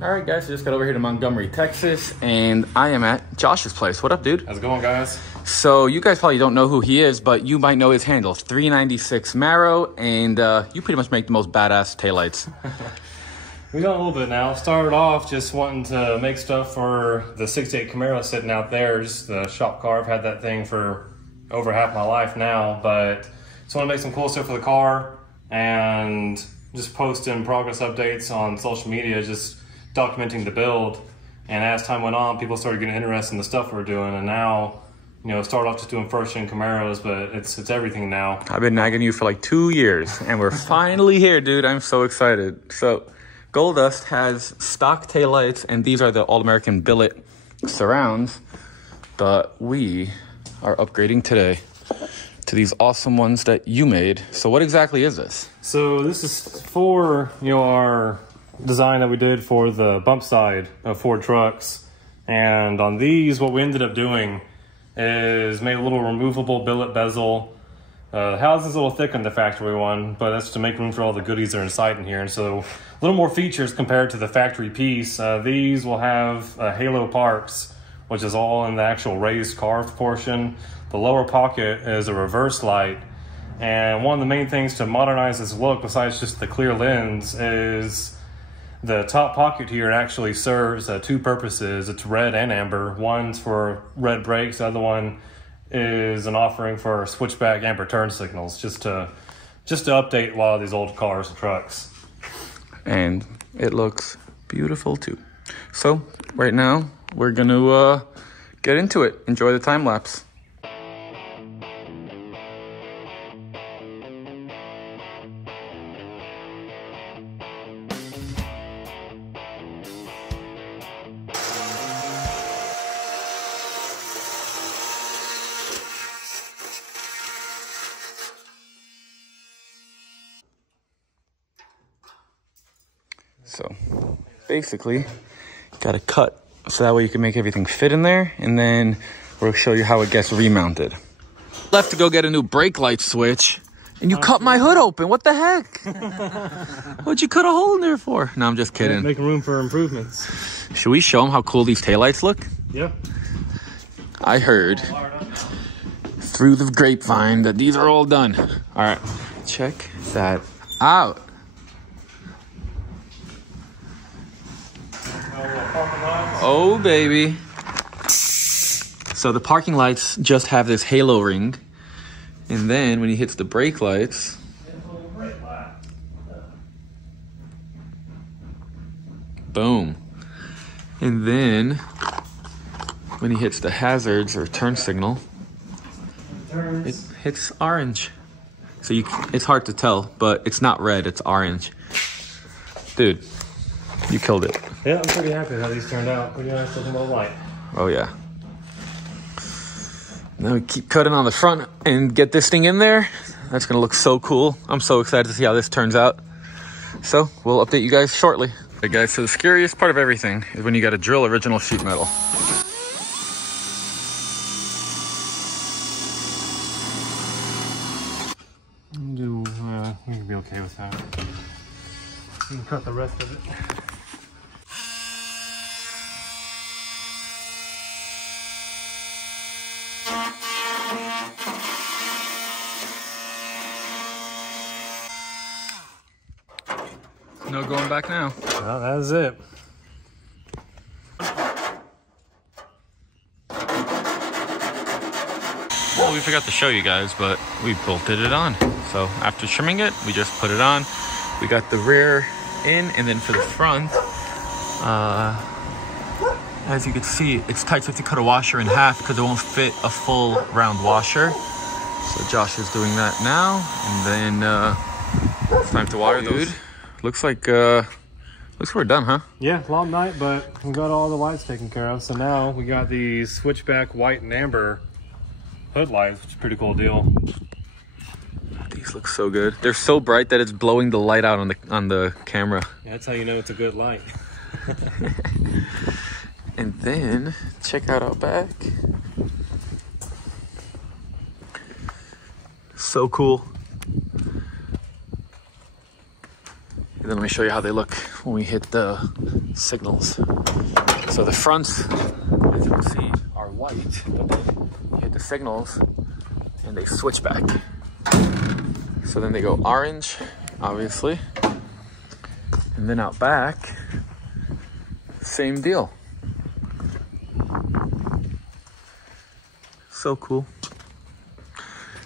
All right, guys, so just got over here to Montgomery, Texas, and I am at Josh's place. What up, dude? How's it going, guys? So you guys probably don't know who he is, but you might know his handle, 396 Marrow, and you pretty much make the most badass taillights. We've done a little bit now. Started off just wanting to make stuff for the 68 Camaro sitting out there, just the shop car. I've had that thing for over half my life now, but just want to make some cool stuff for the car and just posting progress updates on social media, just documenting the build. And as time went on, people started getting interested in the stuff we're doing, and now, you know, started off just doing first-gen Camaros, but it's everything now. I've been nagging you for like 2 years, and we're finally here, dude. I'm so excited. So Goldust has stock taillights, and these are the all-American Billet surrounds, but we are upgrading today to these awesome ones that you made. So what exactly is this? So this is for, you know, our design that we did for the bump side of Ford trucks. And on these, what we ended up doing is made a little removable billet bezel. The housing's a little thick on the factory one, but that's to make room for all the goodies that are inside in here. And so a little more features compared to the factory piece. These will have halo parks, which is all in the actual raised carved portion. The lower pocket is a reverse light. And one of the main things to modernize this look, besides just the clear lens, is the top pocket here actually serves two purposes. It's red and amber. One's for red brakes, the other one is an offering for switchback amber turn signals, just to update a lot of these old cars and trucks. And it looks beautiful too. So right now we're gonna get into it. Enjoy the time lapse. So basically, got to cut so that way you can make everything fit in there, and then we'll show you how it gets remounted. Left to go get a new brake light switch, and you cut my hood open. What the heck? What'd you cut a hole in there for? No, I'm just kidding. Making room for improvements. Should we show them how cool these taillights look? Yeah. I heard through the grapevine that these are all done. All right, check that out. Oh, baby. So the parking lights just have this halo ring. And then when he hits the brake lights, boom. And then when he hits the hazards or turn signal, it hits orange. So it's hard to tell, but it's not red, it's orange. Dude, you killed it. Yeah, I'm pretty happy with how these turned out. Pretty nice looking little light. Oh yeah. Now we keep cutting on the front and get this thing in there. That's gonna look so cool. I'm so excited to see how this turns out. So we'll update you guys shortly. Okay guys, so the scariest part of everything is when you gotta drill original sheet metal. We can be okay with that. We can cut the rest of it. No going back now. Well, that is it. Well, we forgot to show you guys, but we bolted it on. So after trimming it, we just put it on. We got the rear in, and then for the front, as you can see, it's tight, so if you cut a washer in half because it won't fit a full round washer. So Josh is doing that now, and then it's time to wire those. Dude, looks like we're done, huh? Yeah, long night, but we got all the lights taken care of. So now we got these switchback white and amber hood lights, which is a pretty cool deal. These look so good. They're so bright that it's blowing the light out on the camera. Yeah, that's how you know it's a good light. And then check out our back. So cool. And then let me show you how they look when we hit the signals. So the fronts, as you can see, are white, but then you hit the signals and they switch back. So then they go orange, obviously. And then out back, same deal. So cool.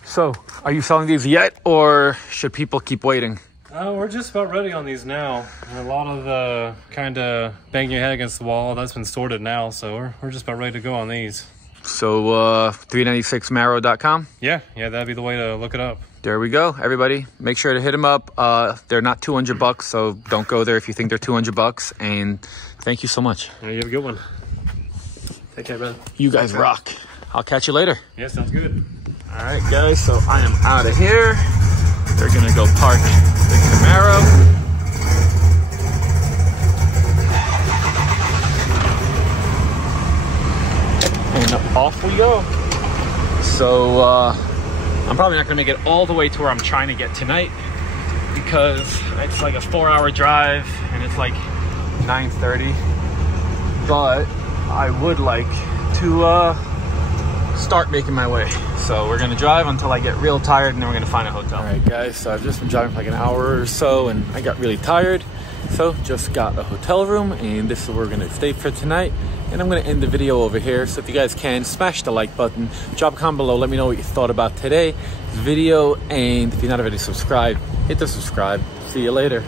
So, are you selling these yet, or should people keep waiting? We're just about ready on these now. A lot of the kind of banging your head against the wall, that's been sorted now, so we're just about ready to go on these. So, 396marrow.com? Yeah, that'd be the way to look it up. There we go, everybody. Make sure to hit them up. They're not $200, so don't go there if you think they're $200. And thank you so much. Yeah, you have a good one. Take care, man. You guys rock. I'll catch you later. Yeah, sounds good. All right, guys, so I am out of here. They're gonna go park the Camaro. And off we go. So I'm probably not gonna make it all the way to where I'm trying to get tonight, because it's like a 4-hour drive and it's like 9:30. But I would like to start making my way. So we're gonna drive until I get real tired, and then we're gonna find a hotel. All right, guys, so I've just been driving for like an hour or so, and I got really tired. So just got a hotel room, and this is where we're gonna stay for tonight. And I'm gonna end the video over here. So if you guys can, smash the like button, drop a comment below, let me know what you thought about today's video. And if you're not already subscribed, hit the subscribe. See you later.